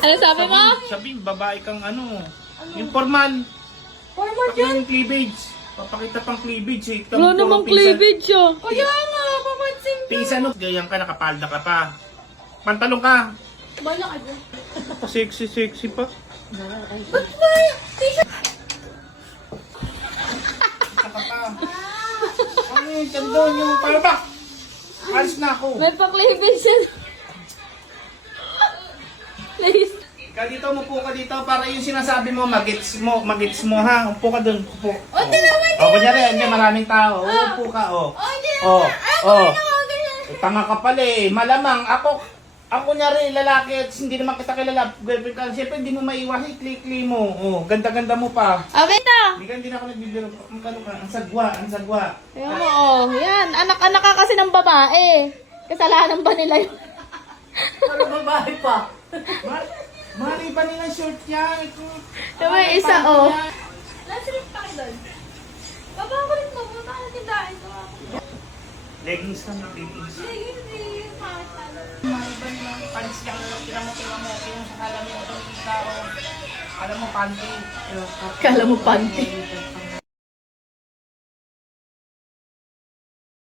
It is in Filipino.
Ano sabi mo? Sabi, babae kang ano. Yung formal. Formal Pati yan. yung cleavage. Papakita pang cleavage eh. Wala namang cleavage ah. Kaya nga, papansin ko. Pisa no, ganyan ka, nakapalda ka pa. Pantalong ka. Bala ka dyan. Sexy pa. Ba't ba yan? T-shirt. Isa ka pa. Ano yung tandon yung palbak? Alis na ako. May pa-cleavage yan. Please. Ka dito, umupo ka dito para yung sinasabi mo, magits mo ha. Upo ka dun, upo. O, tinaman. O, kunyari, andyan maraming tao. Upo ka, o. O, tinaman. O, o. Ganyan. Tanga ka pala eh. Malamang, ako kunyari, lalaki at hindi naman kita kilala. Girlfriend ka, siyempre hindi mo maiwahi, klikli mo. O, ganda-ganda mo pa. Abenta. Hindi na ako nagbibiro. Ang kano ka, ang sagwa. Ayan mo, oh. Yan. Anak-anak ka kasi ng babae. Kasalanan ba nila yun? Pero babae pa. Mali pa nila short niya. Ito. May isa, oh. Nasirip pa kayo doon. Babakulit mo. Punta ka na tindahan ko. Leggings ka na, leggings. Sige, sige. Maliban lang, panis ka na, tingnan mo. Yung sakala mo itong tao. Alam mo, panty. Kala mo panty.